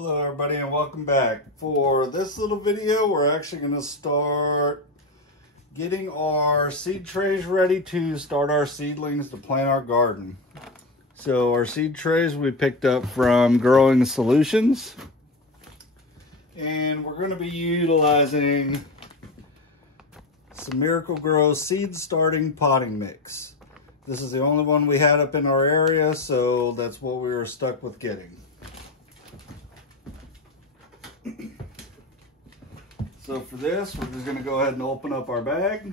Hello everybody and welcome back. For this little video, we're actually going to start getting our seed trays ready to start our seedlings to plant our garden. So our seed trays we picked up from Growing Solutions. And we're going to be utilizing some Miracle-Gro seed starting potting mix. This is the only one we had up in our area, so that's what we were stuck with getting. So for this, we're just going to go ahead and open up our bag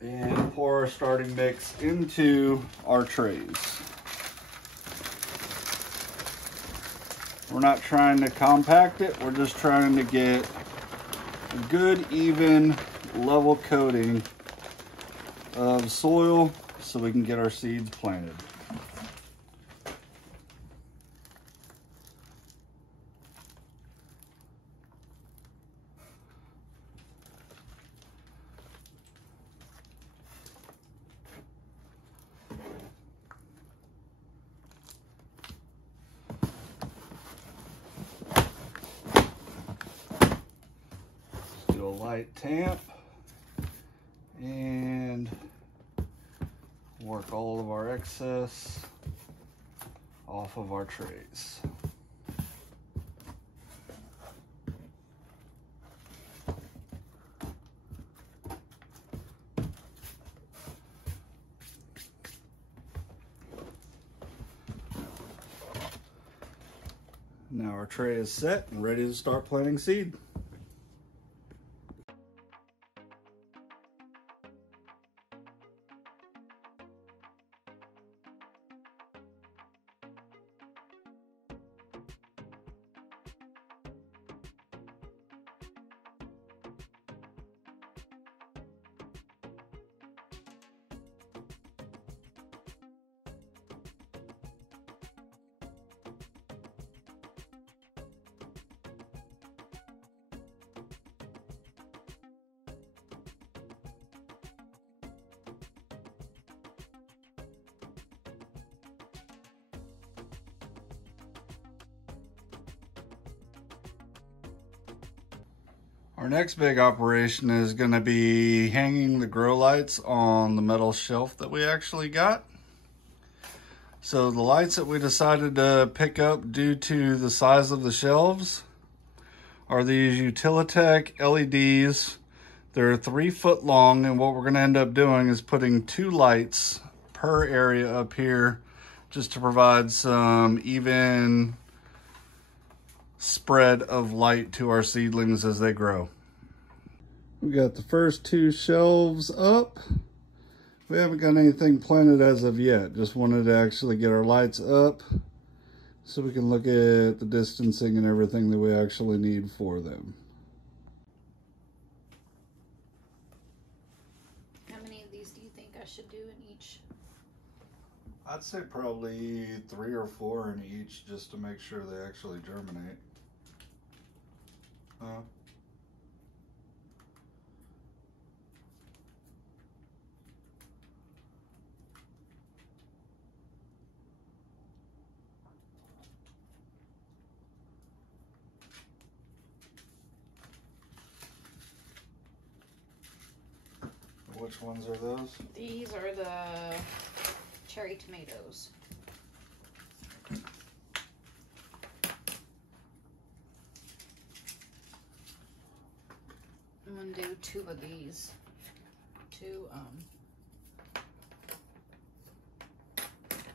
and pour our starting mix into our trays. We're not trying to compact it, we're just trying to get a good, even, level coating of soil so we can get our seeds planted. Do a light tamp and work all of our excess off of our trays. Now our tray is set and ready to start planting seed. Our next big operation is going to be hanging the grow lights on the metal shelf that we actually got. So the lights that we decided to pick up due to the size of the shelves are these Utilitech LEDs. They're 3 foot long, and what we're going to end up doing is putting 2 lights per area up here just to provide some even spread of light to our seedlings as they grow. We got the first 2 shelves up. We haven't got anything planted as of yet. Just wanted to actually get our lights up so we can look at the distancing and everything that we actually need for them. How many of these do you think I should do in each? I'd say probably 3 or 4 in each just to make sure they actually germinate. Which ones are those? These are the cherry tomatoes. I'm gonna do 2 of these. 2,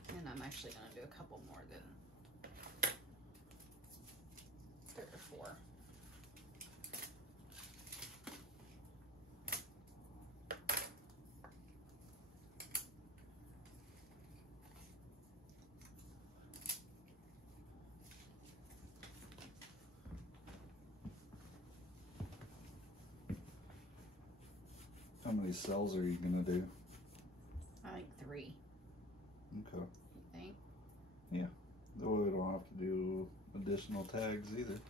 and I'm actually gonna do a couple more than 3 or 4. How many cells are you gonna do? I think 3. Okay. You think? Yeah. That way we don't have to do additional tags either.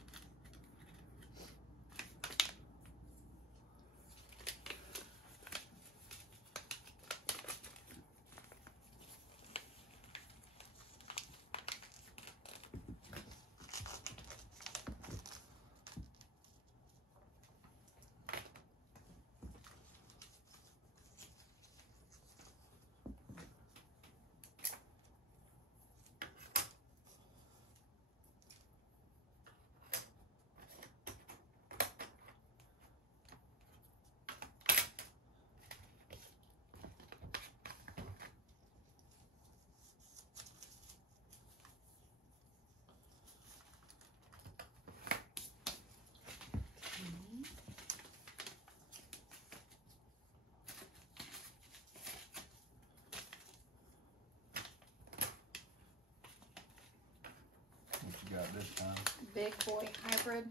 this time. Big Boy hybrid.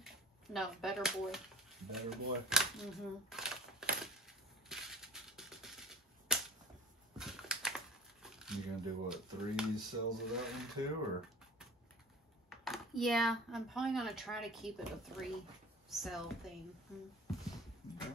No, Better Boy. Better Boy. Mm-hmm. You gonna do what, 3 cells of that one too, or? Yeah, I'm probably gonna try to keep it a 3-cell thing. Okay.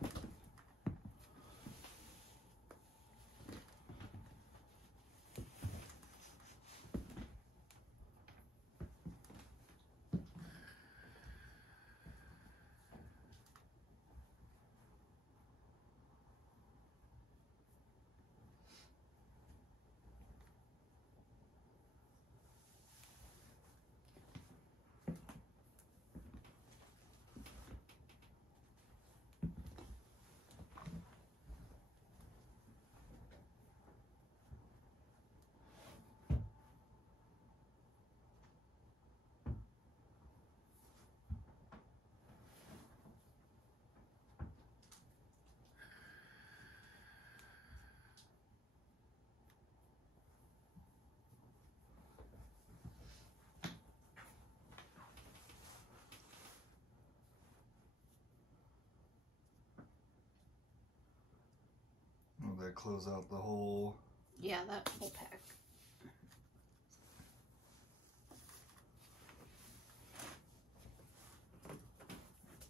Will that close out the whole? Yeah, that whole pack.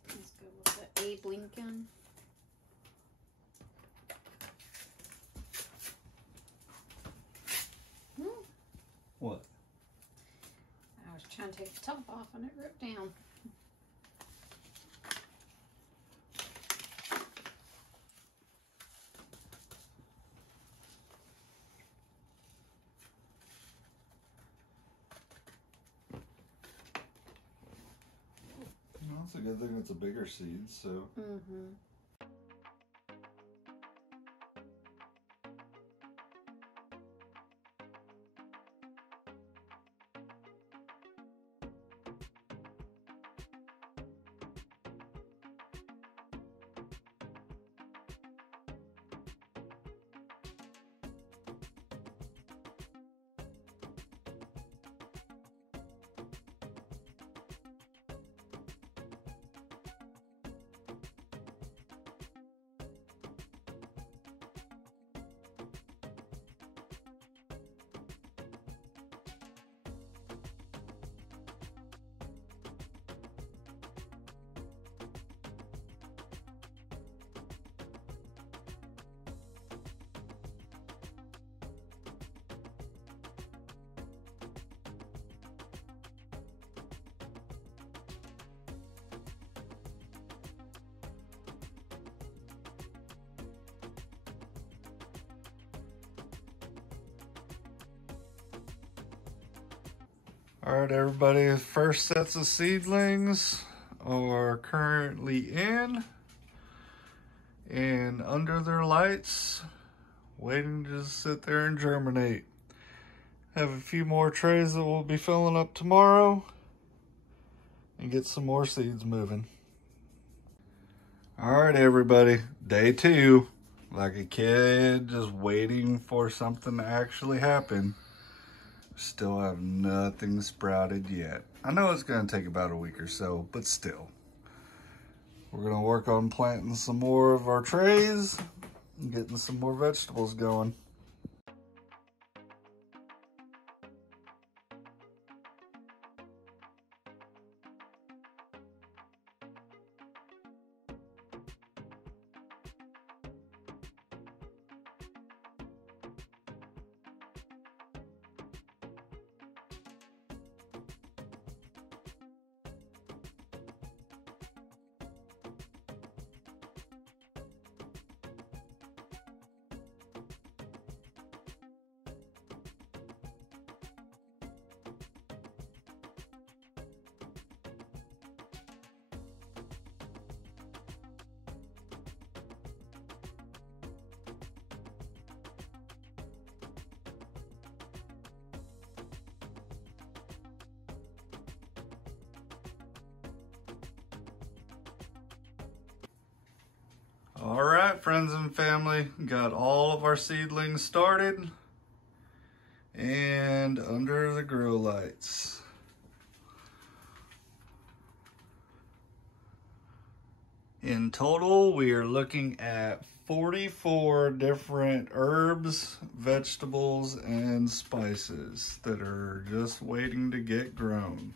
Let's go with the Abe Lincoln. What? I was trying to take the top off and it ripped down. No, it's a good thing it's a bigger seed, so. Mm-hmm. All right, everybody, first sets of seedlings are currently in and under their lights, waiting to just sit there and germinate. Have a few more trays that we'll be filling up tomorrow and get some more seeds moving. All right, everybody, day 2, like a kid just waiting for something to actually happen. Still have nothing sprouted yet. I know it's gonna take about a week or so, but still. We're gonna work on planting some more of our trays and getting some more vegetables going. All right, friends and family, got all of our seedlings started and under the grow lights. In total, we are looking at 44 different herbs, vegetables, and spices that are just waiting to get grown.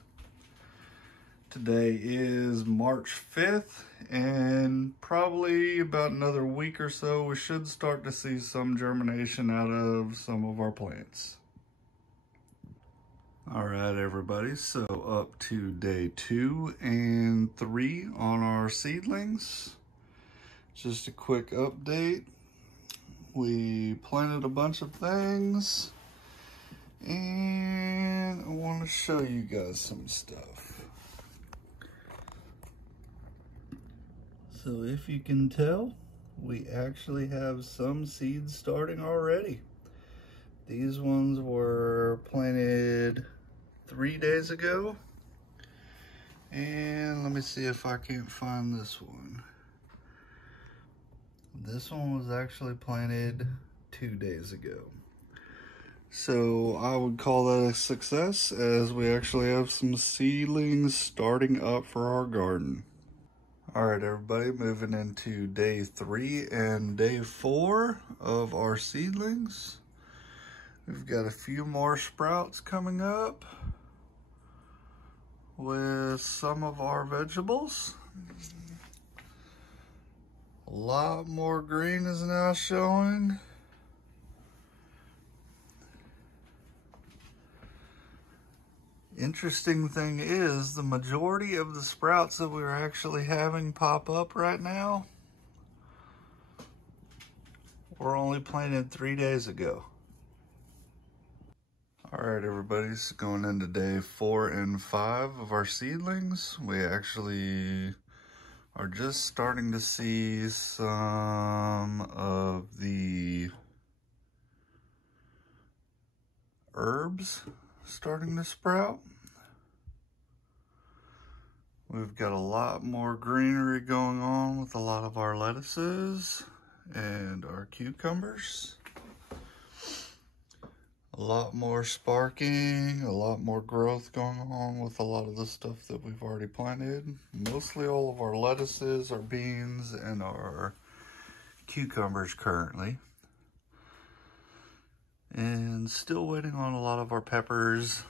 Today is March 5th, and probably about another week or so, we should start to see some germination out of some of our plants. All right, everybody, so up to day 2 and 3 on our seedlings. Just a quick update. We planted a bunch of things, and I want to show you guys some stuff. So if you can tell, we actually have some seeds starting already. These ones were planted 3 days ago. And let me see if I can't find this one. This one was actually planted 2 days ago. So I would call that a success, as we actually have some seedlings starting up for our garden. All right, everybody, moving into day 3 and day 4 of our seedlings. We've got a few more sprouts coming up with some of our vegetables. A lot more green is now showing. Interesting thing is, the majority of the sprouts that we're actually having pop up right now were only planted 3 days ago. All right, everybody, so going into day 4 and 5 of our seedlings, we actually are just starting to see some of the herbs starting to sprout. We've got a lot more greenery going on with a lot of our lettuces and our cucumbers. A lot more sparking, a lot more growth going on with a lot of the stuff that we've already planted. Mostly all of our lettuces, our beans, and our cucumbers currently. And still waiting on a lot of our peppers.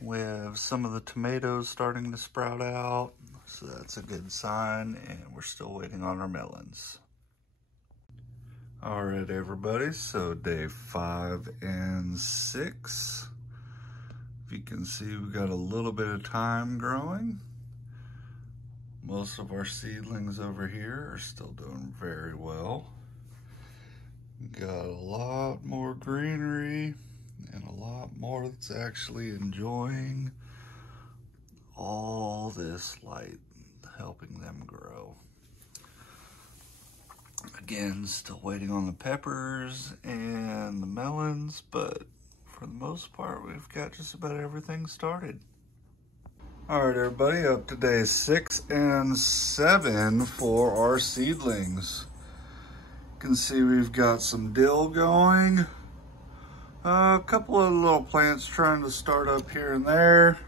We have some of the tomatoes starting to sprout out, so that's a good sign, and we're still waiting on our melons. All right, everybody, so day 5 and 6. If you can see, we've got a little bit of thyme growing. Most of our seedlings over here are still doing very well. Got a lot more greenery and a lot more that's actually enjoying all this light, helping them grow. Again, still waiting on the peppers and the melons, but for the most part, we've got just about everything started. All right, everybody, up to day 6 and 7 for our seedlings. You can see we've got some dill going. A couple of little plants trying to start up here and there.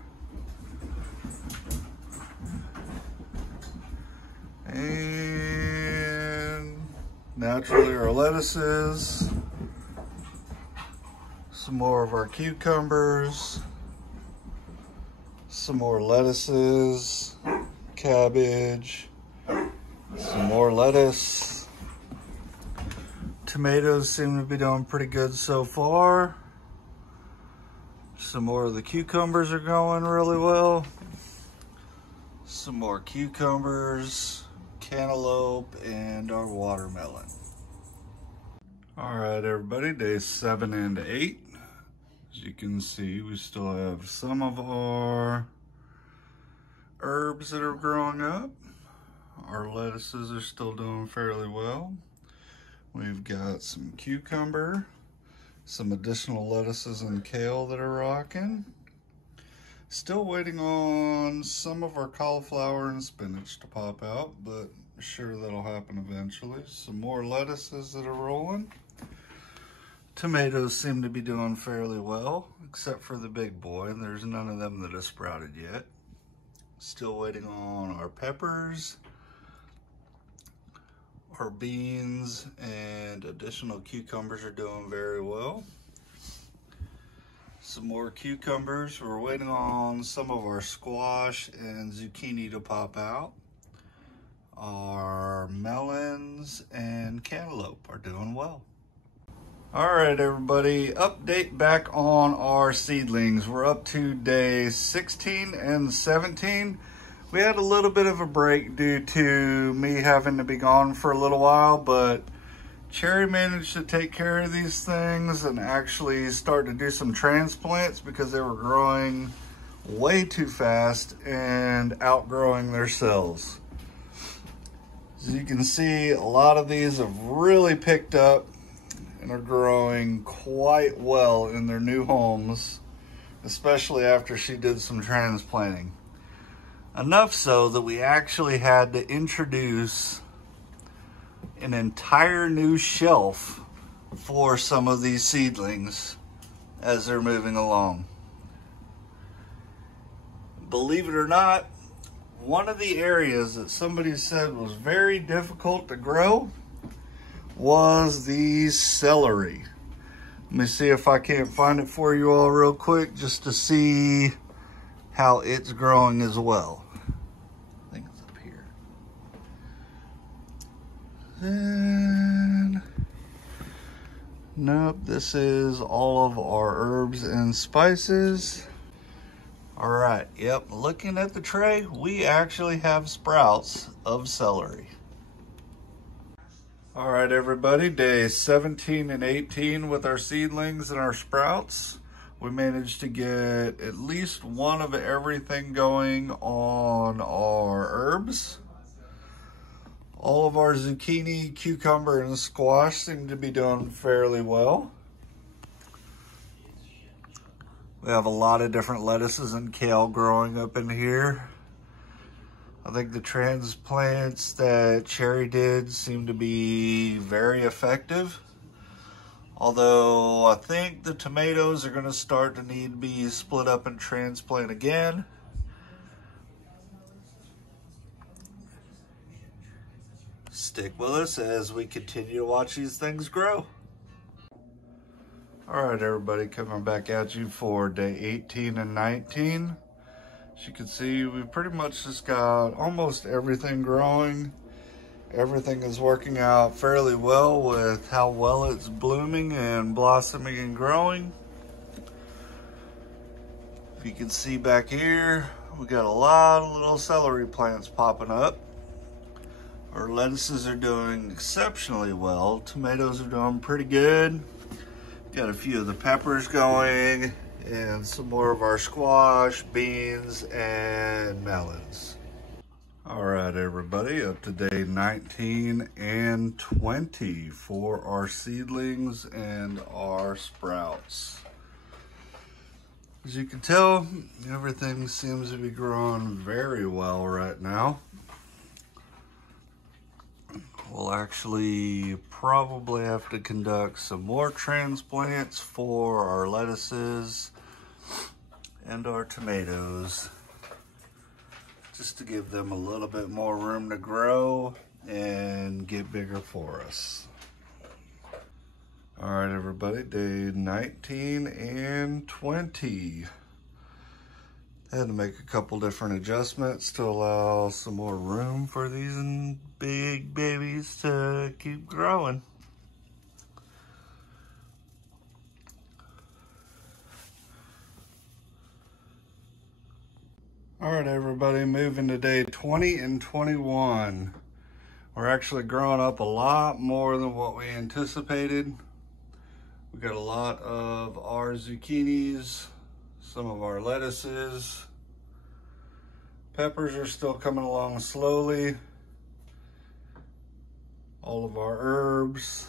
And naturally our lettuces. Some more of our cucumbers. Some more lettuces, cabbage, some more lettuce. Tomatoes seem to be doing pretty good so far. Some more of the cucumbers are going really well. Some more cucumbers, cantaloupe, and our watermelon. All right, everybody, day 7 and 8. As you can see, we still have some of our herbs that are growing up. Our lettuces are still doing fairly well. We've got some cucumber, some additional lettuces and kale that are rocking. Still waiting on some of our cauliflower and spinach to pop out, but sure that'll happen eventually. Some more lettuces that are rolling. Tomatoes seem to be doing fairly well, except for the big boy. There's none of them that have sprouted yet. Still waiting on our peppers. Our beans and additional cucumbers are doing very well. Some more cucumbers. We're waiting on some of our squash and zucchini to pop out. Our melons and cantaloupe are doing well. All right, everybody, update back on our seedlings. We're up to day 16 and 17. We had a little bit of a break due to me having to be gone for a little while, but Cherry managed to take care of these things and actually start to do some transplants because they were growing way too fast and outgrowing their cells. As you can see, a lot of these have really picked up and are growing quite well in their new homes, especially after she did some transplanting. Enough so that we actually had to introduce an entire new shelf for some of these seedlings as they're moving along. Believe it or not, one of the areas that somebody said was very difficult to grow was the celery. Let me see if I can't find it for you all real quick just to see how it's growing as well. I think it's up here. Then, nope, this is all of our herbs and spices. All right, yep, looking at the tray, we actually have sprouts of celery. All right, everybody, day 17 and 18 with our seedlings and our sprouts. We managed to get at least one of everything going on our herbs. All of our zucchini, cucumber, and squash seem to be doing fairly well. We have a lot of different lettuces and kale growing up in here. I think the transplants that Cherry did seem to be very effective. Although I think the tomatoes are going to start to need to be split up and transplant again. Stick with us as we continue to watch these things grow. All right, everybody, coming back at you for day 18 and 19. As you can see, we pretty much just got almost everything growing. Everything is working out fairly well with how well it's blooming and blossoming and growing. If you can see back here, we got a lot of little celery plants popping up. Our lettuces are doing exceptionally well. Tomatoes are doing pretty good. Got a few of the peppers going and some more of our squash, beans, and melons. All right, everybody, up to day 19 and 20 for our seedlings and our sprouts. As you can tell, everything seems to be growing very well right now. We'll actually probably have to conduct some more transplants for our lettuces and our tomatoes, just to give them a little bit more room to grow and get bigger for us. All right, everybody, day 19 and 20. I had to make a couple different adjustments to allow some more room for these big babies to keep growing. All right, everybody, moving to day 20 and 21. We're actually growing up a lot more than what we anticipated. We got a lot of our zucchinis, some of our lettuces. Peppers are still coming along slowly. All of our herbs,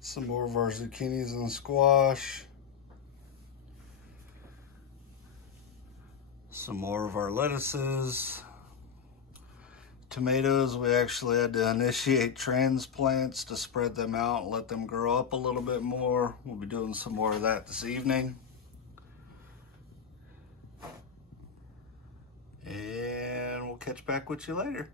some more of our zucchinis and squash, some more of our lettuces. Tomatoes, we actually had to initiate transplants to spread them out and let them grow up a little bit more. We'll be doing some more of that this evening. And we'll catch back with you later.